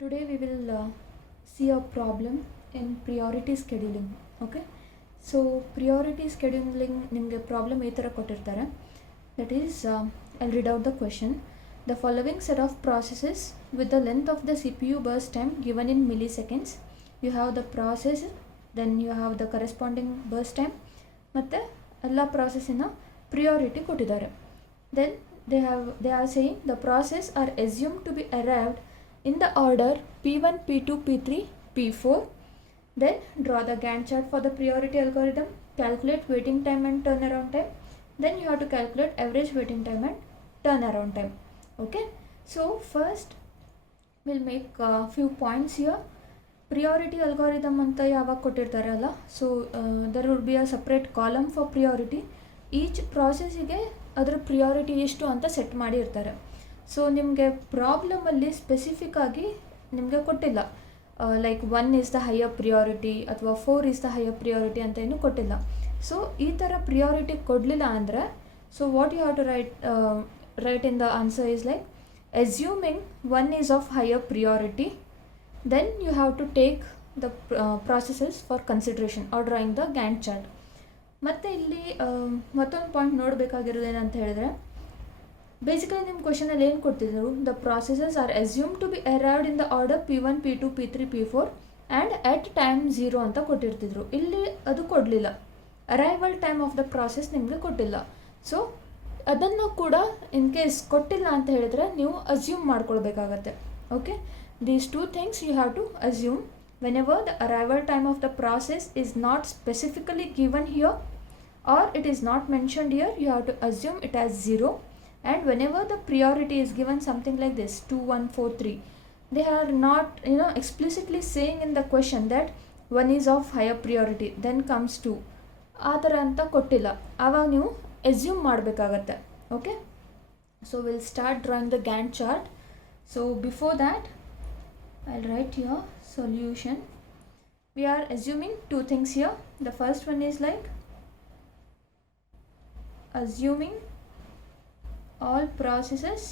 Today we will see a problem in priority scheduling. Okay, so priority scheduling ನಿಮಗೆ problem ಈ ಥರ ಕೊಟ್ಟಿರ್ತಾರೆ. That is, I'll read out the question. The following set of processes with the length of the CPU burst time given in milliseconds. You have the process, then you have the corresponding burst time, ಮತ್ತು ಎಲ್ಲ ಪ್ರಾಸೆಸ್ಸಿನ priority ಕೊಟ್ಟಿದ್ದಾರೆ. Then they are saying the process are assumed to be arrived in the order P1, P2, P3, P4. Then draw the Gantt chart for the priority algorithm, calculate waiting time and turnaround time. Then you have to calculate average waiting time and turnaround time. Okay, so first we'll make a few points here. Priority algorithm anta yavag kottirtare alla, so there would be a separate column for priority. Each process ige ಅದರ priority ಎಷ್ಟು ಅಂತ set ಮಾಡಿರ್ತಾರೆ. So ನಿಮಗೆ ಪ್ರಾಬ್ಲಮಲ್ಲಿ specific ಆಗಿ ನಿಮಗೆ ಕೊಟ್ಟಿಲ್ಲ, like 1 is the higher priority ಅಥವಾ 4 is the higher priority ಅಂತ ಏನು ಕೊಟ್ಟಿಲ್ಲ. ಸೊ ಈ ಥರ ಪ್ರಿಯಾರಿಟಿ ಕೊಡಲಿಲ್ಲ ಅಂದರೆ, so what you have to write in the answer is like assuming 1 is of higher priority, then you have to take the processes for consideration or drawing the Gantt chart. ಮತ್ತು ಇಲ್ಲಿ ಮತ್ತೊಂದು point ನೋಡಬೇಕಾಗಿರೋದು ಏನಂತ ಹೇಳಿದ್ರೆ, basically ನಿಮ್ಮ ಕ್ವಶನಲ್ಲಿ ಏನು ಕೊಡ್ತಿದ್ರು, the processes are assume to be arrived in the order P1, P2, P3, P4 and at time 0 ಅಂತ ಕೊಟ್ಟಿರ್ತಿದ್ರು. ಇಲ್ಲಿ ಅದು ಕೊಡಲಿಲ್ಲ, arrival time of the process ನಿಮಗೆ ಕೊಟ್ಟಿಲ್ಲ. ಸೊ ಅದನ್ನು ಕೂಡ ಇನ್ ಕೇಸ್ ಕೊಟ್ಟಿಲ್ಲ ಅಂತ ಹೇಳಿದ್ರೆ ನೀವು ಅಸ್ಯೂಮ್ ಮಾಡ್ಕೊಳ್ಬೇಕಾಗತ್ತೆ. Okay, these two things you have to assume. Whenever the arrival time of the process is not specifically given here or it is not mentioned here, you have to assume it as 0. And whenever the priority is given something like this 2, 1, 4, 3, they are not explicitly saying in the question that 1 is of higher priority, then comes 2 ಆ ಥರ ಅಂತ ಕೊಟ್ಟಿಲ್ಲ. ಆವಾಗ ನೀವು assume ಮಾಡಬೇಕಾಗತ್ತೆ. Okay, so will start drawing the Gantt chart. So before that I'll write here solution. We are assuming two things here. The first one is like assuming all processes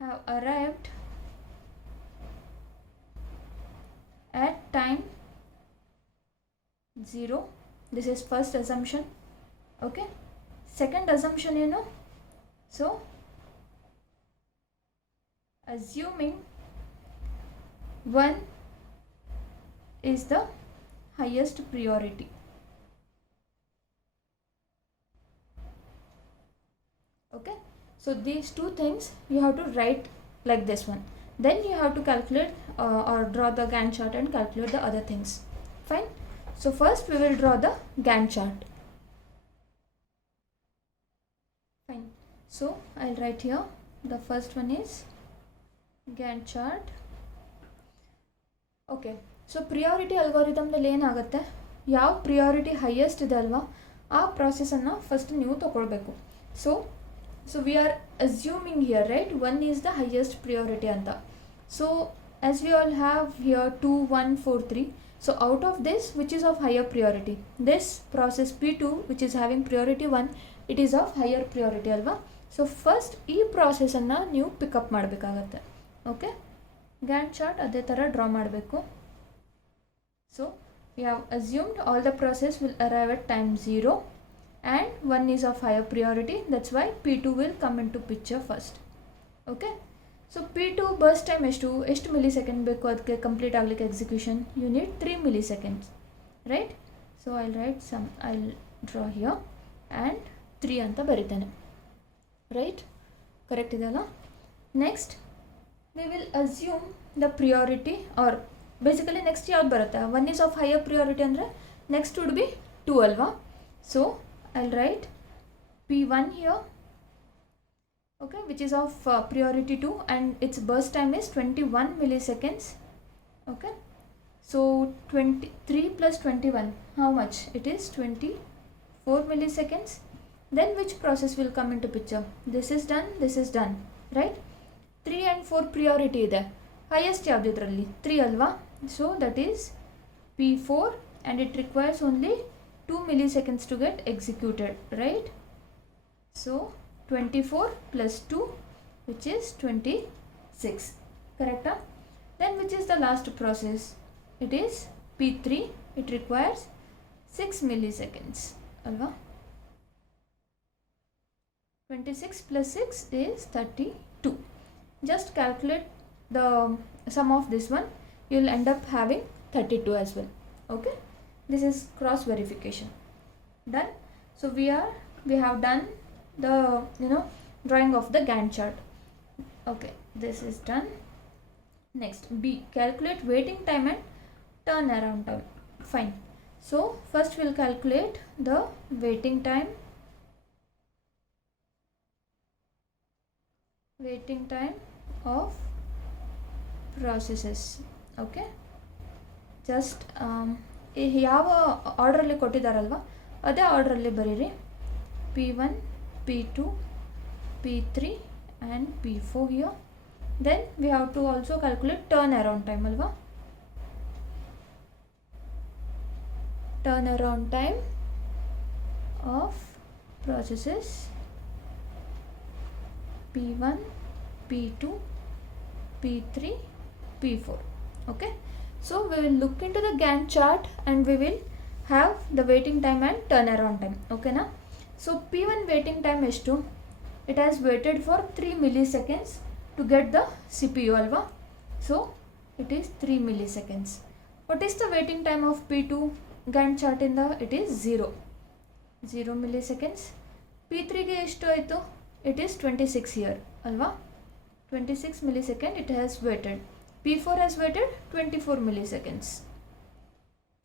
have arrived at time 0. This is first assumption. Okay, second assumption, so assuming 1 is the highest priority. Okay, so these two things you have to write like this one. Then you have to calculate or draw the Gantt chart and calculate the other things. Fine. So first we will draw the Gantt chart. Fine. So I'll write here, the first one is Gantt chart. Okay, so priority ಅಲ್ಗಾರಿದಮ್ನಲ್ಲಿ ಏನಾಗುತ್ತೆ, ಯಾವ priority highest ಇದೆ ಅಲ್ವಾ ಆ ಪ್ರಾಸೆಸನ್ನು first ನೀವು ತೊಗೊಳ್ಬೇಕು. So we are assuming here right 1 is the highest priority ಅಂತ. So as we all have here 2, 1, 4, 3. So out of this which is of higher priority, this process P2 which is having priority 1, it is of higher priority ಅಲ್ವಾ. So first ಈ ಪ್ರಾಸೆಸನ್ನು ನೀವು pickup ಮಾಡಬೇಕಾಗತ್ತೆ. Okay, Gantt chart ಅದೇ ಥರ draw ಮಾಡಬೇಕು. So we have assumed all the process will arrive at time 0 and 1 is of higher priority, that's why P2 will come in to picture first. Okay, so P2 burst time ಎಷ್ಟು millisecond ಬೇಕು ಅದಕ್ಕೆ complete ಆಗಲಿಕ್ಕೆ execution, you need 3 milliseconds right. So I draw here and 3 ಅಂತ ಬರಿತೇನೆ. Right, correct ಇದೆಯಲ್ಲ. Next we will assume the priority, or basically next ಯಾವ್ದು ಬರುತ್ತೆ, 1 is of higher priority ಅಂದರೆ next would be 2 ಅಲ್ವಾ. So I'll write P1 here, okay, which is of priority 2 and its burst time is 21 milliseconds. Okay, so 23 plus 21, how much? It is 24 milliseconds. Then which process will come into picture? This is done, this is done, right? 3 and 4 priority ಇದೆ, highest ಯಾವುದು ಇದರಲ್ಲಿ 3 ಅಲ್ವಾ. So that is P4 and it requires only 2 milliseconds to get executed, right? So 24 plus 2, which is 26. correct? Then which is the last process? It is P3. It requires 6 milliseconds. Alva? 26 plus 6 is 32. Just calculate the sum of this one. You will end up having 32 as well. Okay? This is cross verification. Done. So we have done the drawing of the Gantt chart. Okay, this is done. Next, B, calculate waiting time and turnaround time. Fine. So first we'll calculate the waiting time of processes. Okay, just ಯಾವ ಆರ್ಡ್ರಲ್ಲಿ ಕೊಟ್ಟಿದ್ದಾರಲ್ವ ಅದೇ ಆರ್ಡ್ರಲ್ಲಿ ಬರೀರಿ. P1, P2, P3 and P4 here. Then we have to also calculate turnaround time alva. Turnaround time of processes P1, P2, P3, P4. Okay, so we will look into the Gantt chart and we will have the waiting time and turnaround time. Okay na? So P1 waiting time is to, it has waited for 3 milliseconds to get the CPU alva. So it is 3 milliseconds. What is the waiting time of P2 Gantt chart in the? It is 0 milliseconds. P3 ge eshtu aitu? It is 26 here alva. 26 millisecond it has waited. P4 has waited 24 milliseconds.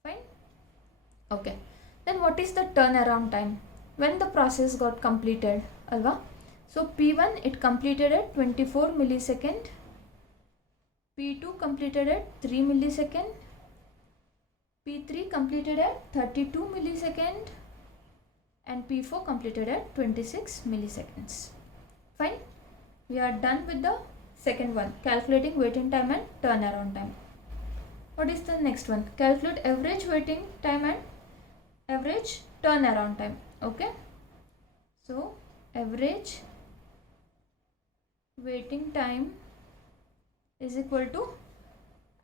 Fine. Okay, then what is the turnaround time when the process got completed alva? So P1 it completed at 24 millisecond, P2 completed at 3 millisecond, P3 completed at 32 millisecond and P4 completed at 26 milliseconds. Fine, we are done with the second one, calculating waiting time and turnaround time. What is the next one? Calculate average waiting time and average turnaround time. Okay, so average waiting time is equal to,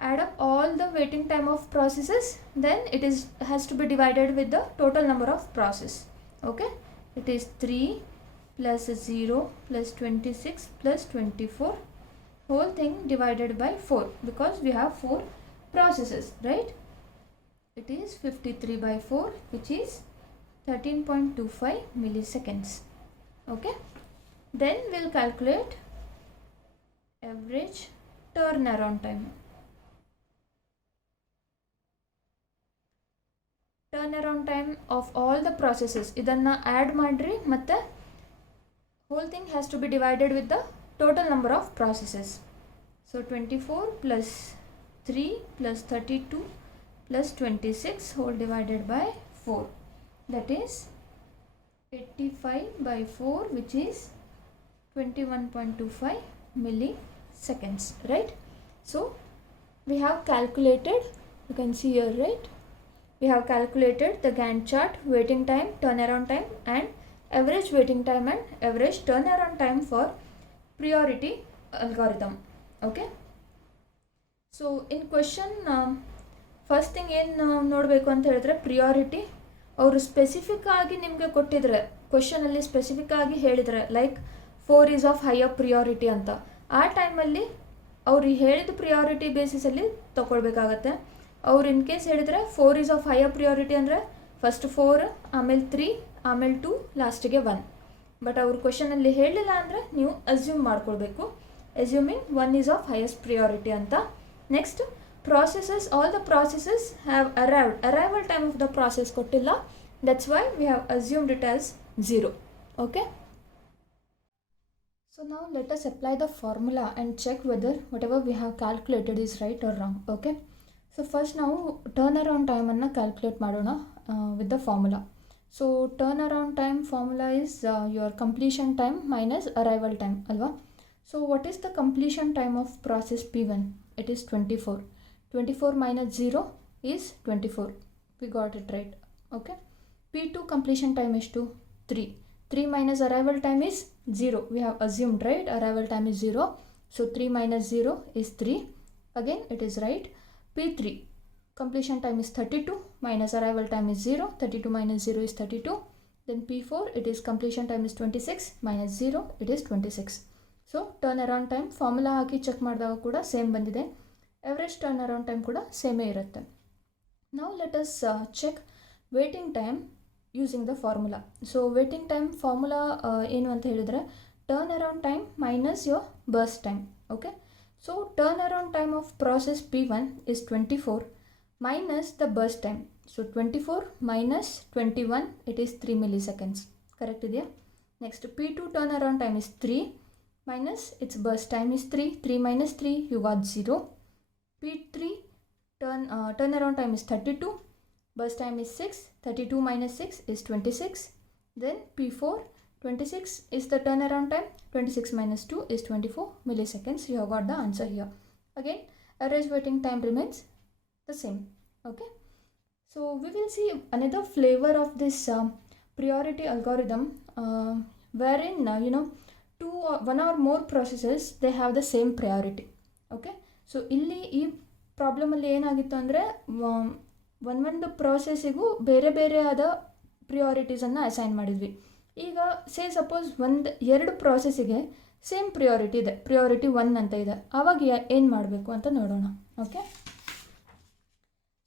add up all the waiting time of processes, then it has to be divided with the total number of process. Okay, it is 3 plus 0 plus 26 plus 24, whole thing divided by 4 because we have 4 processes, right? It is 53 by 4, which is 13.25 milliseconds. Okay, then we'll calculate average turnaround time. Turnaround time of all the processes, idanna add madri matte whole thing has to be divided with the total number of processes. So 24 plus 3 plus 32 plus 26 whole divided by 4, that is 85 by 4, which is 21.25 milliseconds, right? So we have calculated, you can see here, right? We have calculated the Gantt chart, waiting time, turnaround time and average waiting time and average turnaround time for priority algorithm. Okay, so in question first thing ಏನು ನೋಡಬೇಕು ಅಂತ ಹೇಳಿದ್ರೆ, priority ಅವರು specific ಆಗಿ ನಿಮಗೆ ಕೊಟ್ಟಿದ್ರೆ, ಕ್ವಶನಲ್ಲಿ specific ಆಗಿ ಹೇಳಿದರೆ like 4 is of higher priority ಅಂತ, ಆ ಟೈಮಲ್ಲಿ ಅವ್ರು ಹೇಳಿದ ಪ್ರಿಯಾರಿಟಿ ಬೇಸಿಸಲ್ಲಿ ತೊಗೊಳ್ಬೇಕಾಗತ್ತೆ. ಅವ್ರು ಇನ್ ಕೇಸ್ ಹೇಳಿದರೆ 4 ಈಸ್ ಆಫ್ ಹೈಯರ್ ಪ್ರಿಯಾರಿಟಿ ಅಂದರೆ ಫಸ್ಟ್ 4, ಆಮೇಲೆ 3, ಆಮೇಲೆ 2, ಲಾಸ್ಟಿಗೆ 1. ಬಟ್ ಅವ್ರ ಕ್ವಶನಲ್ಲಿ ಹೇಳಿಲ್ಲ ಅಂದರೆ ನೀವು ಅಸ್ಯೂಮ್ ಮಾಡ್ಕೊಳ್ಬೇಕು, assuming 1 is of highest priority ಅಂತ. Next processes, all the processes have arrived, arrival time of the process kottilla, that's why we have assumed it as 0. Okay, so now let us apply the formula and check whether whatever we have calculated is right or wrong. Okay, so first now turnaround time anna calculate madona with the formula. So turnaround time formula is your completion time minus arrival time alva. So what is the completion time of process P1? It is 24. 24 minus 0 is 24. We got it right. Okay. P2 completion time is 3. 3 minus arrival time is 0. We have assumed, right? Arrival time is 0. So 3 minus 0 is 3. Again it is right. P3 completion time is 32 minus arrival time is 0. 32 minus 0 is 32. Then P4 it is completion time is 26 minus 0 it is 26. So turnaround time formula hockey check ಮಾಡಿದಾಗ ಕೂಡ same ಬಂದಿದೆ. Average turnaround time ಕೂಡ ಸೇಮೇ ಇರುತ್ತೆ. Now let us check waiting time using the formula. So waiting time formula ಏನು ಅಂತ ಹೇಳಿದರೆ turnaround time minus your burst time. Okay, so turnaround time of process P1 is 24 minus the burst time. So 24 minus 21 it is 3 milliseconds. Correct idea? Next P2 turnaround time is 3 minus its burst time is 3. 3 minus 3 you got 0. P3 turnaround time is 32. Burst time is 6. 32 minus 6 is 26. Then P4 26 is the turnaround time. 26 minus 2 is 24 milliseconds. You have got the answer here. Again average waiting time remains the same. Okay, so we will see another flavor of this priority algorithm wherein one or more processes they have the same priority. Okay, so ಇಲ್ಲಿ ಈ ಪ್ರಾಬ್ಲಮಲ್ಲಿ ಏನಾಗಿತ್ತು ಅಂದರೆ ಒಂದೊಂದು ಪ್ರಾಸೆಸ್ಸಿಗೂ ಬೇರೆ ಬೇರೆ ಆದ ಪ್ರಿಯಾರಿಟೀಸನ್ನು assign ಮಾಡಿದ್ವಿ. ಈಗ ಸಪೋಸ್ ಎರಡು ಪ್ರಾಸೆಸ್ಸಿಗೆ ಸೇಮ್ ಪ್ರಿಯಾರಿಟಿ ಇದೆ, ಪ್ರಿಯಾರಿಟಿ 1 ಅಂತ ಇದೆ. ಆವಾಗ ಏನು ಮಾಡಬೇಕು ಅಂತ ನೋಡೋಣ. Okay,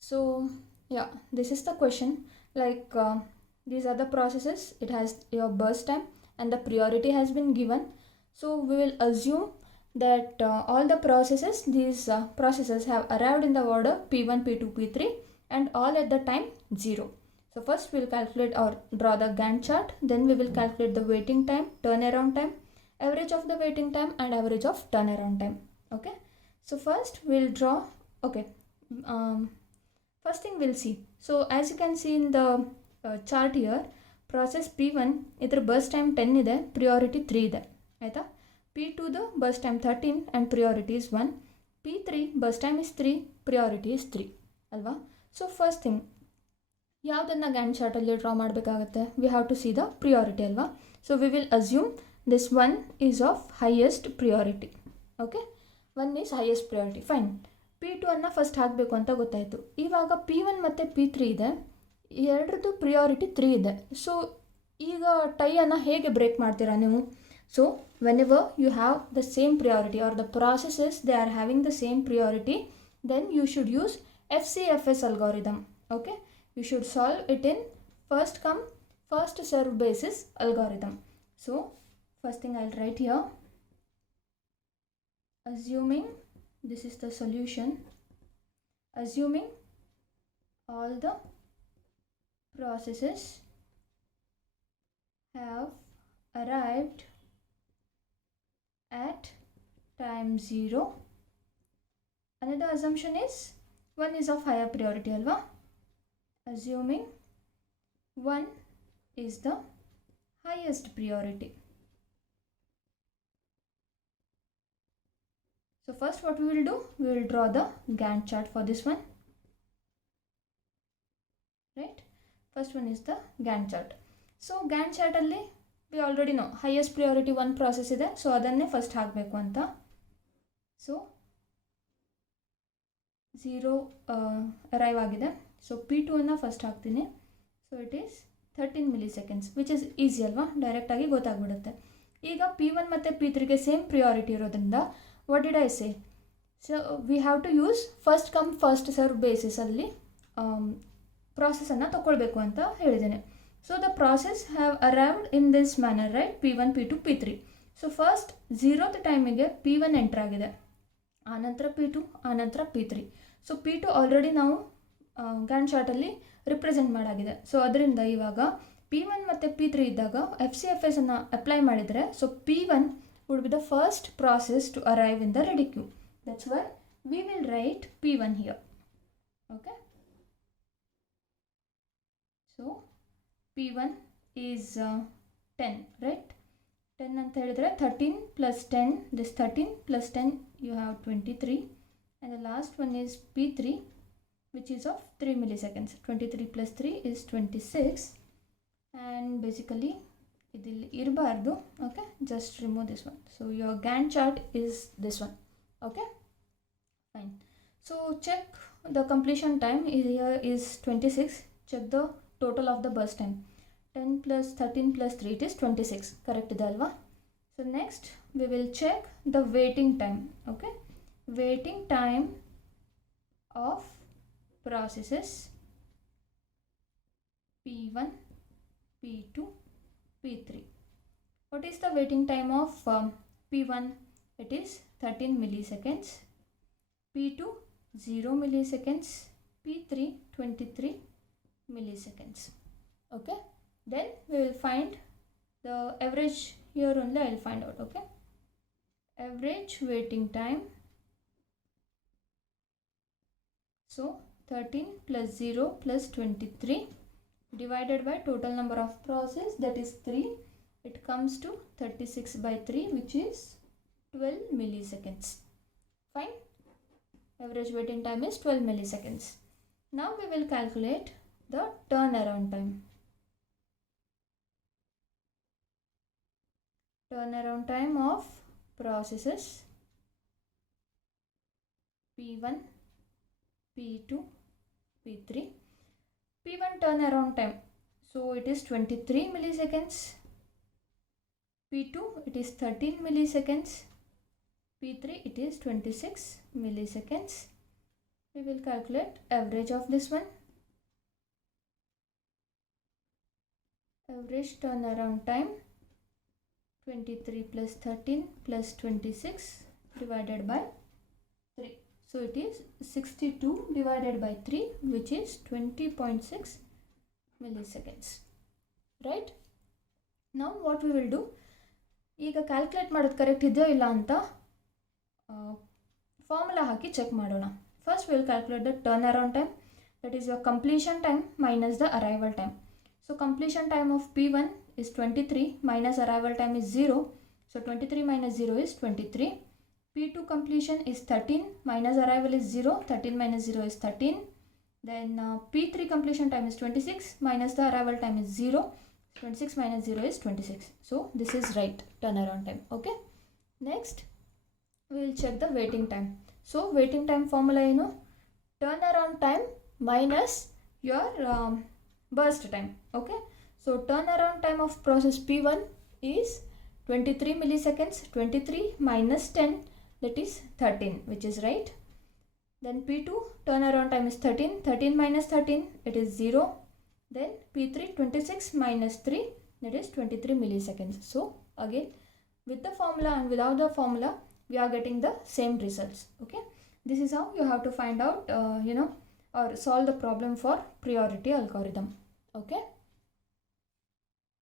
so yeah, this is the question. Like these are the processes, it has your burst time and the priority has been given. So we will assume that all the processes, these processes have arrived in the order P1, P2, P3 and all at the time 0. So first we will calculate or draw the Gantt chart, then we will calculate the waiting time, turnaround time, average of the waiting time and average of turnaround time. Okay, so first we will draw. Okay, first thing we'll see. So as you can see in the chart here, process P1 ಇದರ burst time 10 ಇದೆ, priority 3 ಇದೆ ಆಯಿತಾ. P2 the burst time 13 and priority is 1. P3 burst time is 3, priority is 3 ಅಲ್ವಾ. So first thing ಯಾವುದನ್ನು Gantt ಚಾರ್ಟಲ್ಲಿ draw ಮಾಡಬೇಕಾಗತ್ತೆ, we have to see the priority ಅಲ್ವಾ. So we will assume this 1 is of highest priority. Okay, 1 is highest priority. Fine, P2 ಅನ್ನು first ಹಾಕಬೇಕು ಅಂತ ಗೊತ್ತಾಯಿತು. ಇವಾಗ P1 ಮತ್ತು P3 ಇದೆ, ಎರಡರದ್ದು ಪ್ರಿಯಾರಿಟಿ 3 ಇದೆ. ಸೊ ಈಗ ಟೈಯನ್ನು ಹೇಗೆ ಬ್ರೇಕ್ ಮಾಡ್ತೀರಾ ನೀವು? So whenever you have the same priority or the processes they are having the same priority, then you should use FCFS algorithm. Okay, you should solve it in first come first serve basis algorithm. So first thing I'll write here, assuming this is the solution, assuming all the processes have arrived at time 0. Another assumption is 1 is of higher priority alva. Assuming 1 is the highest priority. So first what we will do, we will draw the Gantt chart for this one. Right, first one is the Gantt chart. So Gantt chart alli we already know highest priority 1 process ಇದೆ, so ಅದನ್ನೇ first ಹಾಕಬೇಕು ಅಂತ. So 0 arrive ಆಗಿದೆ. So P2 ಅನ್ನು first ಹಾಕ್ತೀನಿ. So it is 13 milliseconds, which is easy ಅಲ್ವಾ, ಡೈರೆಕ್ಟಾಗಿ ಗೊತ್ತಾಗ್ಬಿಡುತ್ತೆ. ಈಗ P1 ಮತ್ತು P3ಗೆ ಸೇಮ್ ಪ್ರಿಯಾರಿಟಿ ಇರೋದ್ರಿಂದ what did I say, so we have to use first come first serve ಬೇಸಿಸಲ್ಲಿ ಪ್ರಾಸೆಸನ್ನು ತಗೊಳ್ಬೇಕು ಅಂತ ಹೇಳಿದ್ದೇನೆ. So the process have arrived in this manner, right? P1, P2, P3. So first 0th ಟೈಮಿಗೆ P1 enter ಆಗಿದೆ, ಆನಂತರ P2, ಆನಂತರ P3. So P2 already ನಾವು ಗ್ಯಾಂಟ್ ಚಾರ್ಟಲ್ಲಿ ರಿಪ್ರೆಸೆಂಟ್ ಮಾಡಾಗಿದೆ. ಸೊ ಅದರಿಂದ ಇವಾಗ P1 ಮತ್ತು P3 ಇದ್ದಾಗ FCFS ಅನ್ನು ಅಪ್ಲೈ ಮಾಡಿದರೆ, so P1 would be the first process to arrive in the ready queue. That's why we will write P1 here. Okay. So P1 is 10, right? 10 ಅಂತ ಹೇಳಿದ್ರೆ 13 plus 10, this 13 plus 10 you have 23, and the last one is P3 which is of 3 milliseconds. 23 plus 3 is 26, and basically idilli irbardu. Okay, just remove this one. So your Gantt chart is this one. Okay, fine. So check the completion time here is 26. Check the total of the burst time. 10 plus 13 plus 3, it is 26. Correct idalva? So next we will check the waiting time. Okay, waiting time of processes P1, P2, P3. What is the waiting time of P1? It is 13 milliseconds. P2 0 milliseconds. P3 23 milliseconds. Okay, then we will find the average. Here only I will find out. Okay, average waiting time. So 13 plus 0 plus 23 divided by total number of process, that is 3. It comes to 36 by 3, which is 12 milliseconds. Fine. Average waiting time is 12 milliseconds. Now we will calculate the turnaround time. Turnaround time of processes P1, P2, P3. P1 turnaround time, so it is 23 milliseconds. P2 it is 13 milliseconds. P3 it is 26 milliseconds. We will calculate average of this one. Average turnaround time 23 plus 13 plus 26 divided by 3. So it is 62 divided by 3, which is 20.6 milliseconds. Right? Now what we will do, ಈಗ calculate ಮಾಡೋದು correct ಇದೆಯೋ ಇಲ್ಲ ಅಂತ formula ಹಾಕಿ check ಮಾಡೋಣ. First will calculate the turn around time, that is your completion time minus the arrival time. So completion time of P1 is 23 minus arrival time is 0. So 23 minus 0 is 23. P2 completion is 13 minus arrival is 0. 13 minus 0 is 13. Then P3 completion time is 26 minus the arrival time is 0. 26 minus 0 is 26. So this is right turnaround time. Okay. Next we will check the waiting time. So waiting time formula, you know, turnaround time minus your burst time. Okay. So turnaround time of process P1 is 23 milliseconds. 23 minus 10, that is 13, which is right. Then P2 turnaround time is 13. 13 minus 13, it is 0. Then P3 26 minus 3, that is 23 milliseconds. So again, with the formula and without the formula, we are getting the same results. Okay, this is how you have to find out or solve the problem for priority algorithm. Okay.